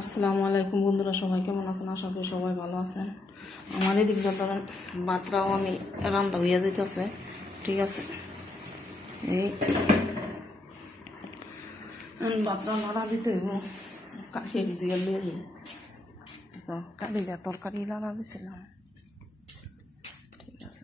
আসসালামু আলাইকুম বন্ধুরা, সবাই কেমন আছেন? আশা করি সবাই ভালো আছেন। আমার এই দিকটা ধরেন ভাতটাও আমি রান্না হইয়া যাইতেছে, ঠিক আছে। এই ভাতটা নাড়া দিতে হইব, কাঠিয়ে দিয়ে লিয়ে তো কাটি দিয়ে তরকারি নাড়া দিছিলাম, ঠিক আছে।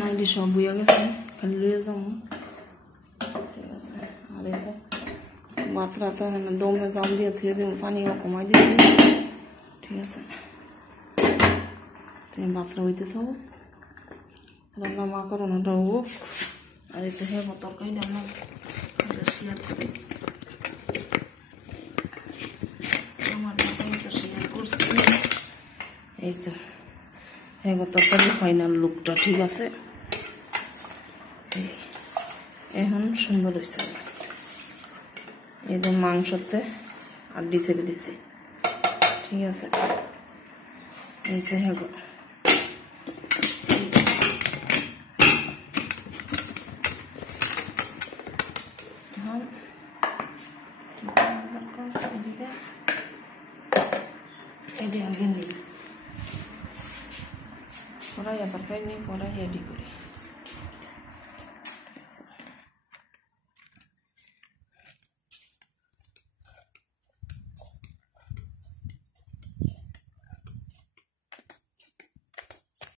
নাইটি সব বইয়া গেছে, খালি লইয়া যাবো, ঠিক আছে। আর এই তো ভাতটা তো এখানে দমে জাল দিয়ে ধুয়ে দিব, পানিও কমাই দিয়েছি, ঠিক আছে। তুমি ভাতটা হইতে থাকো, রান্না মা করোনাটা হোক। আর এই তো হ্যাঁ তরকারিটা আমরা শেয়ার করি, আমার তো শেয়ার করছি। এই তো হ্যাঁ তরকারি ফাইনাল লুকটা, ঠিক আছে। এখন সুন্দর হয়েছে, একদম মাংসতে আড্ডি ছেড়ে দিছি, ঠিক আছে। এই যে হ্যাঁ আগে নিই কড়াই, তরকারি নিয়ে কড়াই রেডি করি।